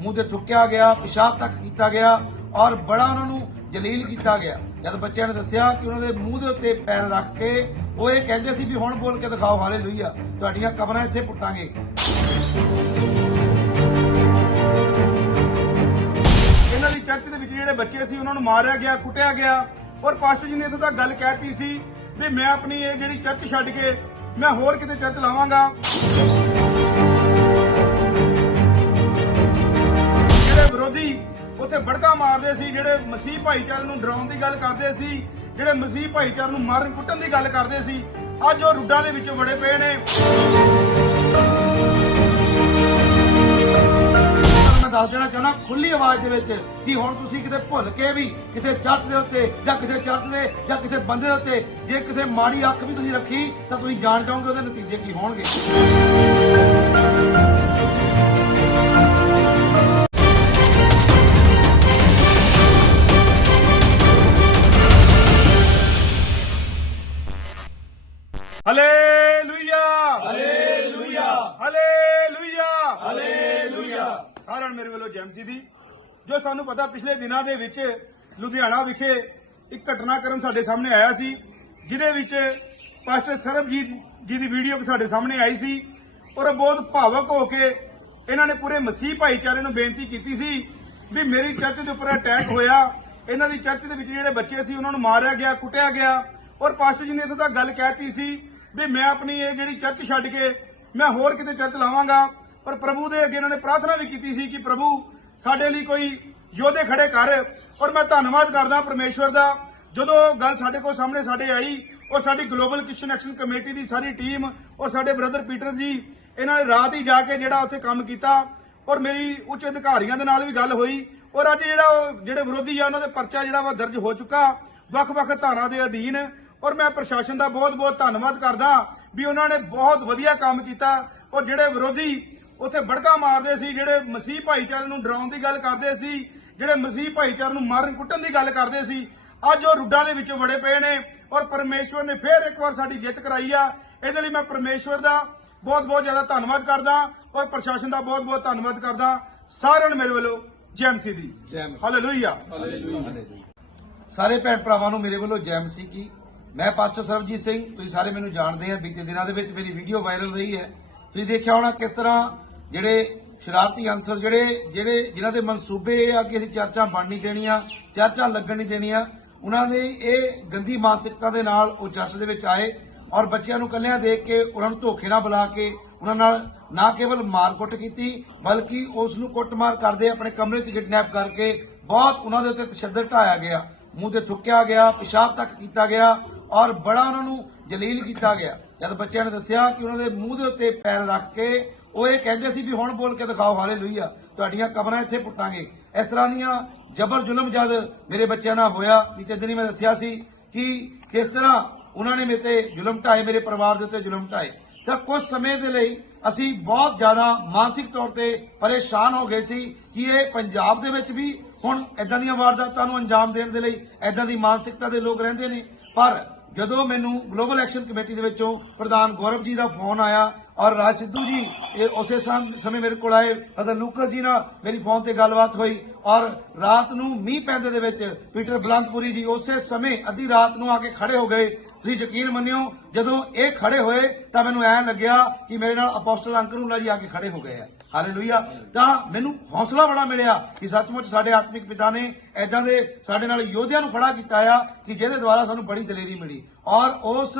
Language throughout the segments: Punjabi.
ਮੂੰਹ ਤੇ ਥੁੱਕਿਆ ਗਿਆ, ਪਿਸ਼ਾਬ ਤੱਕ ਕੀਤਾ ਗਿਆ ਔਰ ਬੜਾ ਉਹਨਾਂ ਨੂੰ ਜਲੀਲ ਕੀਤਾ ਗਿਆ। ਜਦ ਬੱਚਿਆਂ ਨੇ ਦੱਸਿਆ ਕਿ ਉਹਨਾਂ ਦੇ ਮੂੰਹ ਦੇ ਉੱਤੇ ਪੈਰ ਰੱਖ ਕੇ ਉਹ ਇਹ ਕਹਿੰਦੇ ਸੀ ਵੀ ਹੁਣ ਬੋਲ ਕੇ ਦਿਖਾਓ ਹਾਲੇਲੂਇਆ ਤੁਹਾਡੀਆਂ ਕਬਰਾਂ ਇੱਥੇ ਪੁੱਟਾਂਗੇ। ਇਹਨਾਂ ਦੀ ਚਰਚ ਦੇ ਵਿੱਚ ਜਿਹੜੇ ਬੱਚੇ ਸੀ, ਉਹਨਾਂ ਨੂੰ ਮਾਰਿਆ ਗਿਆ, ਕੁੱਟਿਆ ਗਿਆ ਔਰ ਪਾਸਟਰ ਜੀ ਨੇ ਇੱਥੋਂ ਤੱਕ ਗੱਲ ਕਹਿਤੀ ਸੀ ਵੀ ਮੈਂ ਆਪਣੀ ਇਹ ਜਿਹੜੀ ਚਰਚ ਛੱਡ ਕੇ ਮੈਂ ਹੋਰ ਕਿਤੇ ਚਰਚ ਲਾਵਾਂਗਾ। ਵਿਰੋਧੀ ਉੱਥੇ ਬੜਕਾ ਮਾਰਦੇ ਸੀ, ਜਿਹੜੇ ਮਸੀਹ ਭਾਈਚਾਰੇ ਨੂੰ ਡਰਾਉਣ ਦੀ ਗੱਲ ਕਰਦੇ ਸੀ, ਜਿਹੜੇ ਮਸੀਹ ਭਾਈਚਾਰੇ ਨੂੰ ਮਾਰਨ ਕੁੱਟਣ ਦੀ ਗੱਲ ਕਰਦੇ ਸੀ, ਅੱਜ ਉਹ ਰੁੱਡਾਂ ਦੇ ਵਿੱਚ ਵੜੇ ਪਏ ਨੇ। ਮੈਂ ਦੱਸ ਦੇਣਾ ਚਾਹਣਾ ਖੁੱਲੀ ਆਵਾਜ਼ ਦੇ ਵਿੱਚ ਕਿ ਹੁਣ ਤੁਸੀਂ ਕਿਤੇ ਭੁੱਲ ਕੇ ਵੀ ਕਿਸੇ ਚਰਚ ਦੇ ਉੱਤੇ ਜਾਂ ਕਿਸੇ ਚਰਚ ਦੇ ਜਾਂ ਕਿਸੇ ਬੰਦੇ ਦੇ ਉੱਤੇ ਜੇ ਕਿਸੇ ਮਾੜੀ ਅੱਖ ਵੀ ਤੁਸੀਂ ਰੱਖੀ, ਤਾਂ ਤੁਸੀਂ ਜਾਣ ਜਾਓਗੇ ਉਹਦੇ ਨਤੀਜੇ ਕੀ ਹੋਣਗੇ। ਸਾਰਿਆਂ ਨੂੰ ਮੇਰੇ ਵੱਲੋਂ ਜੈਮਸੀ ਦੀ, ਜੋ ਸਾਨੂੰ ਪਤਾ ਪਿਛਲੇ ਦਿਨਾਂ ਦੇ ਵਿੱਚ ਲੁਧਿਆਣਾ ਵਿਖੇ ਇੱਕ ਘਟਨਾਕ੍ਰਮ ਸਾਡੇ ਸਾਹਮਣੇ ਆਇਆ ਸੀ, ਜਿਹਦੇ ਵਿੱਚ ਪਾਸਟਰ ਸਰਬਜੀਤ ਜੀ ਦੀ ਵੀਡੀਓ ਸਾਡੇ ਸਾਹਮਣੇ ਆਈ ਸੀ ਔਰ ਬਹੁਤ ਭਾਵਕ ਹੋ ਕੇ ਇਹਨਾਂ ਨੇ ਪੂਰੇ ਮਸੀਹ ਭਾਈਚਾਰੇ ਨੂੰ ਬੇਨਤੀ ਕੀਤੀ ਸੀ ਵੀ ਮੇਰੀ ਚਰਚ ਦੇ ਉੱਪਰ ਅਟੈਕ ਹੋਇਆ, ਇਹਨਾਂ ਦੀ ਚਰਚ ਦੇ ਵਿੱਚ ਜਿਹੜੇ ਬੱਚੇ ਸੀ ਉਹਨਾਂ ਨੂੰ ਮਾਰਿਆ ਗਿਆ, ਕੁੱਟਿਆ ਗਿਆ ਔਰ ਪਾਸਟਰ ਜੀ ਨੇ ਇੱਥੋਂ ਤੱਕ ਗੱਲ ਕਹਿਤੀ ਸੀ ਵੀ ਮੈਂ ਆਪਣੀ ਇਹ ਜਿਹੜੀ ਚਰਚ ਛੱਡ ਕੇ ਮੈਂ ਹੋਰ ਕਿਤੇ ਚਰਚ ਲਾਵਾਂਗਾ ਔਰ ਪ੍ਰਭੂ ਦੇ ਅੱਗੇ ਇਹਨਾਂ ਨੇ ਪ੍ਰਾਰਥਨਾ ਵੀ ਕੀਤੀ ਸੀ ਕਿ ਪ੍ਰਭੂ ਸਾਡੇ ਲਈ ਕੋਈ ਯੋਧੇ ਖੜੇ ਕਰ। ਔਰ ਮੈਂ ਧੰਨਵਾਦ ਕਰਦਾ ਪਰਮੇਸ਼ਵਰ ਦਾ। ਜਦੋਂ ਗੱਲ ਸਾਡੇ ਕੋਲ ਸਾਹਮਣੇ ਸਾਡੇ ਆਈ, ਔਰ ਸਾਡੀ ਗਲੋਬਲ ਕਿਸ਼ਨ ਐਕਸ਼ਨ ਕਮੇਟੀ ਦੀ ਸਾਰੀ ਟੀਮ ਔਰ ਸਾਡੇ ਬ੍ਰਦਰ ਪੀਟਰ ਜੀ, ਇਹਨਾਂ ਨੇ ਰਾਤ ਹੀ ਜਾ ਕੇ ਜਿਹੜਾ ਉੱਥੇ ਕੰਮ ਕੀਤਾ, ਔਰ ਮੇਰੀ ਉੱਚ ਅਧਿਕਾਰੀਆਂ ਦੇ ਨਾਲ ਵੀ ਗੱਲ ਹੋਈ, ਔਰ ਅੱਜ ਜਿਹੜਾ ਉਹ ਜਿਹੜੇ ਵਿਰੋਧੀ ਆ, ਉਹਨਾਂ ਦੇ ਪਰਚਾ ਜਿਹੜਾ ਵਾ ਦਰਜ ਹੋ ਚੁੱਕਾ ਵੱਖ-ਵੱਖ ਧਾਰਾਂ ਦੇ ਅਧੀਨ। ਔਰ ਮੈਂ ਪ੍ਰਸ਼ਾਸਨ ਦਾ ਬਹੁਤ-ਬਹੁਤ ਧੰਨਵਾਦ ਕਰਦਾ ਵੀ ਉਹਨਾਂ ਨੇ ਬਹੁਤ ਵਧੀਆ ਕੰਮ ਕੀਤਾ, ਔਰ ਜਿਹੜੇ ਵਿਰੋਧੀ ਉੱਥੇ ਬੜਕਾ ਮਾਰਦੇ ਸੀ ਜਿਹੜੇ ਮਸੀਹ ਭਾਈਚਾਰੇ ਨੂੰ ਡਰਾਉਣ ਦੀ ਗੱਲ ਕਰਦੇ ਸੀ ਜਿਹੜੇ ਮਸੀਹ ਭਾਈਚਾਰੇ ਨੂੰ ਮਾਰਨ ਕੁੱਟਣ ਦੀ ਗੱਲ ਕਰਦੇ ਸੀ ਅੱਜ ਉਹ ਰੁੱਡਾਂ ਦੇ ਵਿੱਚ ਵੜੇ ਪਏ ਨੇ ਔਰ ਪਰਮੇਸ਼ਵਰ ਨੇ ਫੇਰ ਇੱਕ ਵਾਰ ਸਾਡੀ ਜਿੱਤ ਕਰਾਈ ਆ। ਇਹਦੇ ਲਈ ਮੈਂ ਪਰਮੇਸ਼ਵਰ ਦਾ ਬਹੁਤ ਬਹੁਤ ਜ਼ਿਆਦਾ ਧੰਨਵਾਦ ਕਰਦਾ ਔਰ ਪ੍ਰਸ਼ਾਸਨ ਦਾ ਬਹੁਤ ਬਹੁਤ ਧੰਨਵਾਦ ਕਰਦਾ। ਸਾਰਿਆਂ ਨੂੰ ਮੇਰੇ ਵੱਲੋਂ ਜੈਮਸੀ ਦੀ। ਜੈ ਮਸੀਹ। ਹਾਲੇਲੂਇਆ ਸਾਰੇ ਭੈਣ ਭਰਾਵਾਂ ਨੂੰ ਮੇਰੇ ਵੱਲੋਂ ਜੈ ਮਸੀਹ ਕੀ। ਮੈਂ ਪਾਸਟਰ ਸਰਬਜੀਤ ਸਿੰਘ ਤੁਸੀਂ ਸਾਰੇ ਮੈਨੂੰ ਜਾਣਦੇ ਆ। ਬੀਤੇ ਦਿਨਾਂ ਦੇ ਵਿੱਚ ਮੇਰੀ ਵੀਡੀਓ ਵਾਇਰਲ ਰਹੀ ਹੈ। ਤੁਸੀਂ ਦੇਖਿਆ ਹੋਣਾ ਕਿਸ ਤਰ੍ਹਾਂ ਜਿਹੜੇ ਸ਼ਰਾਰਤੀ ਅਨਸਰ, ਜਿਹੜੇ ਜਿਹੜੇ ਜਿਨ੍ਹਾਂ ਦੇ ਮਨਸੂਬੇ ਇਹ ਆ ਕਿ ਅਸੀਂ ਚਰਚਾ ਬਣ ਨਹੀਂ ਦੇਣੀਆਂ, ਚਰਚਾ ਲੱਗਣ ਨਹੀਂ ਦੇਣੀਆਂ, ਉਹਨਾਂ ਨੇ ਇਹ ਗੰਦੀ ਮਾਨਸਿਕਤਾ ਦੇ ਨਾਲ ਉਹ ਚਰਚ ਦੇ ਵਿੱਚ ਆਏ ਔਰ ਬੱਚਿਆਂ ਨੂੰ ਕੱਲਿਆਂ ਦੇਖ ਕੇ ਉਹਨਾਂ ਨੂੰ ਧੋਖੇ ਨਾਲ ਬੁਲਾ ਕੇ ਉਹਨਾਂ ਨਾਲ ਨਾ ਕੇਵਲ ਮਾਰਕੁੱਟ ਕੀਤੀ, ਬਲਕਿ ਉਸ ਨੂੰ ਕੁੱਟਮਾਰ ਕਰਦੇ ਆਪਣੇ ਕਮਰੇ 'ਚ ਕਿਡਨੈਪ ਕਰਕੇ ਬਹੁਤ ਉਹਨਾਂ ਦੇ ਉੱਤੇ ਤਸ਼ੱਦਦ ਢਾਇਆ ਗਿਆ, ਮੂੰਹ ਤੇ ਥੁੱਕਿਆ ਗਿਆ, ਪਿਸ਼ਾਬ ਤੱਕ ਕੀਤਾ ਗਿਆ ਔਰ ਬੜਾ ਉਹਨਾਂ ਨੂੰ ਜਲੀਲ ਕੀਤਾ ਗਿਆ। ਜਦ ਬੱਚਿਆਂ ਨੇ ਦੱਸਿਆ ਕਿ ਉਹਨਾਂ ਦੇ ਮੂੰਹ ਦੇ ਉੱਤੇ ਪੈਰ ਰੱਖ ਕੇ ਉਹ ਇਹ ਕਹਿੰਦੇ ਸੀ ਵੀ ਹੁਣ ਬੋਲ ਕੇ ਦਿਖਾਓ ਹਾਲੇਲੂਇਆ ਤੁਹਾਡੀਆਂ ਕਬਰਾਂ ਇੱਥੇ ਪੁੱਟਾਂਗੇ। ਇਸ ਤਰ੍ਹਾਂ ਦੀਆਂ ਜਬਰ ਜ਼ੁਲਮ ਜਦ ਮੇਰੇ ਬੱਚਿਆਂ ਨਾਲ ਹੋਇਆ ਬੀਤੇ ਦਿਨੀ ਮੈਂ ਦੱਸਿਆ ਸੀ ਕਿ ਕਿਸ ਤਰ੍ਹਾਂ ਉਹਨਾਂ ਨੇ ਮੇਰੇ ਤੇ ਜ਼ੁਲਮ ਢਾਏ, ਮੇਰੇ ਪਰਿਵਾਰ ਦੇ ਉੱਤੇ ਜ਼ੁਲਮ ਢਾਏ। ਤਾਂ ਕੁਝ ਸਮੇਂ ਦੇ ਲਈ ਅਸੀਂ ਬਹੁਤ ਜ਼ਿਆਦਾ ਮਾਨਸਿਕ ਤੌਰ ਤੇ ਪਰੇਸ਼ਾਨ ਹੋ ਗਏ ਸੀ ਕਿ ਇਹ ਪੰਜਾਬ ਦੇ ਵਿੱਚ ਵੀ ਹੁਣ ਇਦਾਂ ਦੀਆਂ ਵਾਰਦਾਤਾਂ ਨੂੰ ਅੰਜਾਮ ਦੇਣ ਦੇ ਲਈ ਇਦਾਂ ਦੀ ਮਾਨਸਿਕਤਾ ਦੇ ਲੋਕ ਰਹਿੰਦੇ ਨੇ। ਪਰ ਜਦੋਂ ਮੈਨੂੰ ਗਲੋਬਲ ਐਕਸ਼ਨ ਕਮੇਟੀ ਦੇ ਵਿੱਚੋਂ ਪ੍ਰਧਾਨ ਗੌਰਵ ਜੀ ਦਾ ਫੋਨ ਆਇਆ ਔਰ ਰਾਜ ਸਿੱਧੂ ਜੀ, ਇਹ ਉਸੇ ਸਮੇਂ ਮੇਰੇ ਕੋਲ ਆਏ ਫਦਰ ਲੂਕਸ ਜੀ ਨਾਲ ਮੇਰੀ ਫੋਨ ਤੇ ਗੱਲਬਾਤ ਹੋਈ ਔਰ ਰਾਤ ਨੂੰ ਮੀਂਹ ਪੈਂਦੇ ਦੇ ਵਿੱਚ ਪੀਟਰ ਬਲੰਤਪੁਰੀ ਜੀ ਉਸੇ ਸਮੇਂ ਅੱਧੀ ਰਾਤ ਨੂੰ ਆ ਕੇ ਖੜੇ ਹੋ ਗਏ। ਤੁਸੀਂ ਯਕੀਨ ਮੰਨਿਓ, ਜਦੋਂ ਇਹ ਖੜੇ ਹੋਏ ਤਾਂ ਮੈਨੂੰ ਐਂ ਲੱਗਿਆ ਕਿ ਮੇਰੇ ਨਾਲ ਅਪੋਸਟਲ ਅੰਕਰੂਲਾ ਜੀ ਆ ਕੇ ਖੜੇ ਹੋ ਗਏ ਆ। ਹਾਲੇਲੂਇਆ। ਤਾਂ ਮੈਨੂੰ ਹੌਸਲਾ ਬੜਾ ਮਿਲਿਆ ਕਿ ਸੱਚਮੁੱਚ ਸਾਡੇ ਆਤਮਿਕ ਪਿਤਾ ਨੇ ਐਦਾਂ ਦੇ ਸਾਡੇ ਨਾਲ ਯੋਧਿਆਂ ਨੂੰ ਖੜਾ ਕੀਤਾ ਆ ਕਿ ਜਿਹਦੇ ਦੁਆਰਾ ਸਾਨੂੰ ਬੜੀ ਦਲੇਰੀ ਮਿਲੀ। ਔਰ ਉਸ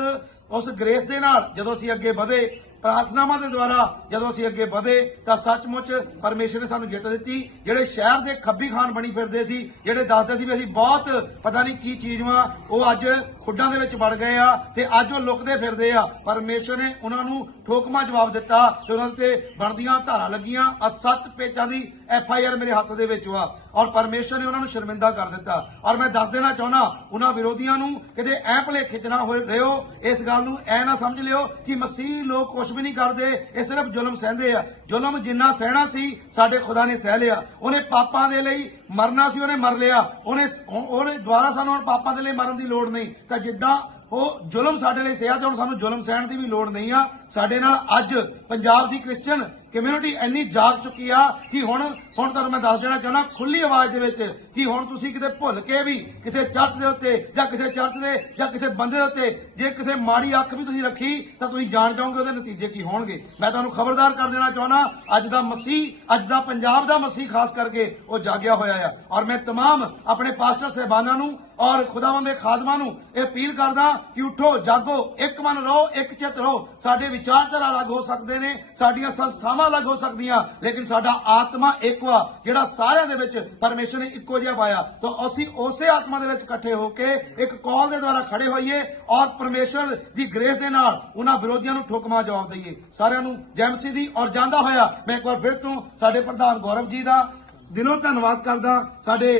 ਉਸ ਗ੍ਰੇਸ ਦੇ ਨਾਲ ਜਦੋਂ ਅਸੀਂ ਅੱਗੇ ਵਧੇ, ਪ੍ਰਾਰਥਨਾਵਾਂ ਦੇ ਦੁਆਰਾ ਜਦੋਂ ਅਸੀਂ ਅੱਗੇ ਵਧੇ, ਤਾਂ ਸੱਚਮੁੱਚ ਪਰਮੇਸ਼ਰ ਨੇ ਸਾਨੂੰ ਜਿੱਤ ਦਿੱਤੀ। ਜਿਹੜੇ ਸ਼ਹਿਰ ਦੇ ਖੱਬੀ ਖਾਨ ਬਣੀ ਫਿਰਦੇ ਸੀ, ਜਿਹੜੇ ਦੱਸਦੇ ਸੀ ਵੀ ਅਸੀਂ ਬਹੁਤ ਪਤਾ ਨਹੀਂ ਕੀ ਚੀਜ਼ ਵਾਂ, ਉਹ ਅੱਜ ਖੁੱਡਾਂ ਦੇ ਵਿੱਚ ਵੜ ਗਏ ਆ ਤੇ ਅੱਜ ਉਹ ਲੁਕਦੇ ਫਿਰਦੇ ਆ। ਪਰਮੇਸ਼ਰ ਨੇ ਉਹਨਾਂ ਨੂੰ ਠੋਕਮਾ ਜਵਾਬ ਦਿੱਤਾ ਤੇ ਉਹਨਾਂ ਤੇ ਬਣਦੀਆਂ ਧਾਰਾਂ ਲੱਗੀਆਂ। ਆ ਸੱਤ ਪੇਜਾਂ ਦੀ ਐਫ ਆਈ ਆਰ ਮੇਰੇ ਹੱਥ ਦੇ ਵਿੱਚ ਵਾ ਔਰ ਪਰਮੇਸ਼ਰ ਨੇ ਉਹਨਾਂ ਨੂੰ ਸ਼ਰਮਿੰਦਾ ਕਰ ਦਿੱਤਾ। ਔਰ ਮੈਂ ਦੱਸ ਦੇਣਾ ਚਾਹੁੰਦਾ, ਉਹਨਾਂ ਵਿਰੋਧੀਆਂ ਨੂੰ ਕਿਤੇ ਐ ਭਲੇਖੇ ਚ ਨਾ ਹੋਏ ਰਹੋ, ਇਸ ਗੱਲ ਨੂੰ ਐ ਨਾ ਸਮਝ ਲਿਓ ਕਿ ਮਸੀਹ ਲੋਕ ਕੁਝ ਵੀ ਨਹੀਂ ਕਰਦੇ, ਇਹ ਸਿਰਫ ਜ਼ੁਲਮ ਸਹਿੰਦੇ ਆ। ਜ਼ੁਲਮ ਜਿੰਨਾ ਸਹਿਣਾ ਸੀ, ਸਾਡੇ ਖੁਦਾ ਨੇ ਸਹਿ ਲਿਆ। ਉਹਨੇ ਪਾਪਾਂ ਦੇ ਲਈ ਮਰਨਾ ਸੀ, ਉਹਨੇ ਮਰ ਲਿਆ। ਉਹਨੇ ਉਹਨੇ ਦੁਬਾਰਾ ਸਾਨੂੰ ਹੁਣ ਪਾਪਾਂ ਦੇ ਲਈ ਮਰਨ ਦੀ ਲੋੜ ਨਹੀਂ। ਤਾਂ ਜਿੱਦਾਂ ਉਹ ਜ਼ੁਲਮ ਸਾਡੇ ਲਈ ਸਿਆ ਤੇ ਹੁਣ ਸਾਨੂੰ ਜ਼ੁਲਮ ਸਹਿਣ ਦੀ ਵੀ ਲੋੜ ਨਹੀਂ ਆ। ਸਾਡੇ ਨਾਲ ਅੱਜ ਪੰਜਾਬ ਦੀ ਕ੍ਰਿਸਚੀਅਨ ਕਮਿਊਨਿਟੀ ਇੰਨੀ ਜਾਗ ਚੁੱਕੀ ਆ ਕਿ ਹੁਣ ਹੁਣ ਤੁਹਾਨੂੰ ਮੈਂ ਦੱਸ ਦੇਣਾ ਚਾਹਣਾ ਖੁੱਲੀ ਆਵਾਜ਼ ਦੇ ਵਿੱਚ ਕਿ ਹੁਣ ਤੁਸੀਂ ਕਿਤੇ ਭੁੱਲ ਕੇ ਵੀ ਕਿਸੇ ਚਰਚ ਦੇ ਉੱਤੇ ਜਾਂ ਕਿਸੇ ਚਰਚ ਦੇ ਜਾਂ ਕਿਸੇ ਬੰਦੇ ਦੇ ਉੱਤੇ ਜੇ ਕਿਸੇ ਮਾੜੀ ਅੱਖ ਵੀ ਤੁਸੀਂ ਰੱਖੀ ਤਾਂ ਤੁਸੀਂ ਜਾਣ ਜਾਓਗੇ ਉਹਦੇ ਨਤੀਜੇ ਕੀ ਹੋਣਗੇ ਮੈਂ ਤੁਹਾਨੂੰ ਖਬਰਦਾਰ ਕਰ ਦੇਣਾ ਚਾਹਣਾ ਅੱਜ ਦਾ ਮਸੀਹ ਅੱਜ ਦਾ ਪੰਜਾਬ ਦਾ ਮਸੀਹ ਖਾਸ ਕਰਕੇ ਉਹ ਜਾਗਿਆ ਹੋਇਆ ਆ ਔਰ ਮੈਂ तमाम ਆਪਣੇ ਪਾਸਟਰ ਸਹਿਬਾਨਾਂ ਨੂੰ ਔਰ ਖੁਦਾਵੰਦ ਦੇ ਖਾਦਮਾਂ ਨੂੰ ਇਹ ਅਪੀਲ ਕਰਦਾ ਕਿ ਉਠੋ ਜਾਗੋ ਇੱਕ ਮਨ ਰਹੋ ਇੱਕ ਚਿੱਤ ਰਹੋ ਸਾਡੇ ਵਿਚਾਰਧਾਰਾ ਅਲੱਗ ਹੋ ਸਕਦੇ ਨੇ ਸਾਡੀਆਂ ਸੰਸਥਾਵਾਂ ਅਲੱਗ ਹੋ ਸਕਦੀਆਂ, ਲੇਕਿਨ ਸਾਡਾ ਆਤਮਾ ਇੱਕ ਵਾ, ਜਿਹੜਾ ਸਾਰਿਆਂ ਦੇ ਵਿੱਚ ਪਰਮੇਸ਼ਰ ਨੇ ਇੱਕੋ ਜਿਹਾ ਪਾਇਆ। ਤਾਂ ਅਸੀਂ ਉਸੇ ਆਤਮਾ ਦੇ ਵਿੱਚ ਇਕੱਠੇ ਹੋ ਕੇ ਇੱਕ ਕਾਲ ਦੇ ਦੁਆਰਾ ਖੜੇ ਹੋਈਏ ਔਰ ਪਰਮੇਸ਼ਰ ਦੀ ਗ੍ਰੇਸ ਦੇ ਨਾਲ ਉਹਨਾਂ ਵਿਰੋਧੀਆਂ ਨੂੰ ਠੋਕਮਾ ਜਵਾਬ ਦਈਏ। ਸਾਰਿਆਂ ਨੂੰ ਜੈਮਸੀ ਦੀ ਔਰ ਜਾਂਦਾ ਹੋਇਆ, ਮੈਂ ਇੱਕ ਵਾਰ ਫਿਰ ਤੋਂ ਸਾਡੇ ਪ੍ਰਧਾਨ ਗੌਰਵ ਜੀ ਦਾ ਦਿਲੋਂ ਧੰਨਵਾਦ ਕਰਦਾ ਸਾਡੇ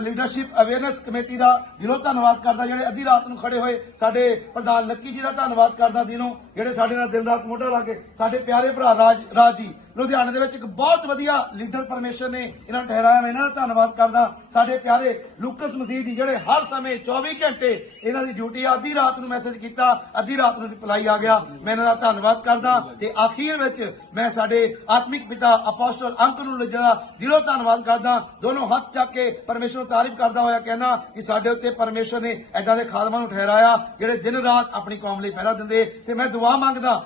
ਲੀਡਰਸ਼ਿਪ ਅਵੇਅਰਨੈਸ ਕਮੇਟੀ ਦਾ। ਦਿਲੋਂ ਧੰਨਵਾਦ ਕਰਦਾ ਜਿਹੜੇ ਅੱਧੀ ਰਾਤ ਨੂੰ ਖੜੇ ਹੋਏ ਸਾਡੇ ਪ੍ਰਧਾਨ ਲੱਕੀ ਜੀ ਦਾ ਧੰਨਵਾਦ ਕਰਦਾ ਦਿਲੋਂ, ਜਿਹੜੇ ਸਾਡੇ ਨਾਲ ਦਿਨ ਰਾਤ ਮੋਢਾ ਲਾ ਕੇ ਸਾਡੇ ਪਿਆਰੇ ਭਰਾ ਰਾਜ ਰਾਜ ਜੀ। ਲੁਧਿਆਣੇ ਦੇ ਵਿੱਚ ਇੱਕ ਬਹੁਤ ਵਧੀਆ ਲੀਡਰ ਪਰਮੇਸ਼ਰ ਨੇ ਇਹਨਾਂ ਨੂੰ ਠਹਿਰਾਇਆ। ਮੈਂ ਇਹਨਾਂ ਦਾ ਧੰਨਵਾਦ ਕਰਦਾ। ਸਾਡੇ ਪਿਆਰੇ ਲੂਕਸ ਮਸੀਹ ਜੀ ਜਿਹੜੇ ਹਰ ਸਮੇਂ 24 ਘੰਟੇ ਇਹਨਾਂ ਦੀ ਡਿਊਟੀ ਆ। ਅੱਧੀ ਰਾਤ ਨੂੰ ਮੈਸੇਜ ਕੀਤਾ, ਅੱਧੀ ਰਾਤ ਨੂੰ ਰਿਪਲਾਈ ਆ ਗਿਆ। ਮੈਂ ਇਹਨਾਂ ਦਾ ਧੰਨਵਾਦ ਕਰਦਾ ਤੇ ਆਖੀਰ ਵਿੱਚ ਮੈਂ ਸਾਡੇ ਆਤਮਿਕ ਪਿਤਾ ਅਪੋਸਟਲ ਅੰਕ ਨੂੰ ਜਿਹੜਾ ਦਿਲੋਂ ਧੰਨਵਾਦ ਕਰਦਾ, ਦੋਨੋਂ ਹੱਥ ਚੱਕ ਕੇ ਪਰਮੇਸ਼ਰ ਨੂੰ ਤਾਰੀਫ ਕਰਦਾ ਹੋਇਆ ਕਹਿਣਾ ਕਿ ਸਾਡੇ ਉੱਤੇ ਪਰਮੇਸ਼ਰ ਨੇ ਐਦਾਂ ਦੇ ਖਾਦਮਾਂ ਨੂੰ ਠਹਿਰਾਇਆ, ਜਿਹੜੇ ਦਿਨ ਰਾਤ ਆਪਣੀ ਕੌਮ ਲਈ ਪਹਿਰਾ ਦਿੰਦੇ। ਤੇ ਮੈਂ ਦੁਆ ਮੰਗਦਾ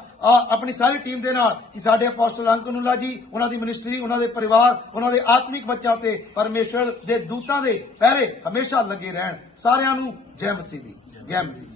ਆਪਣੀ ਸਾਰੀ ਟੀਮ ਦੇ ਨਾਲ ਕਿ ਸਾਡੇ ਅਪੋਸਟਲ ਅੰਕਨੂਲਾ ਜੀ, ਉਹਨਾਂ ਦੀ ਮਿਨਿਸਟਰੀ ਉਹਨਾਂ ਦੇ ਪਰਿਵਾਰ, ਉਹਨਾਂ ਦੇ ਆਤਮਿਕ ਬੱਚਿਆਂ ਤੇ ਪਰਮੇਸ਼ਰ ਦੇ ਦੂਤਾਂ ਦੇ ਪਹਿਰੇ ਹਮੇਸ਼ਾ ਲੱਗੇ ਰਹਿਣ। ਸਾਰਿਆਂ ਨੂੰ ਜੈ ਮਸੀਹ ਦੀ, ਜੈ ਮਸੀਹ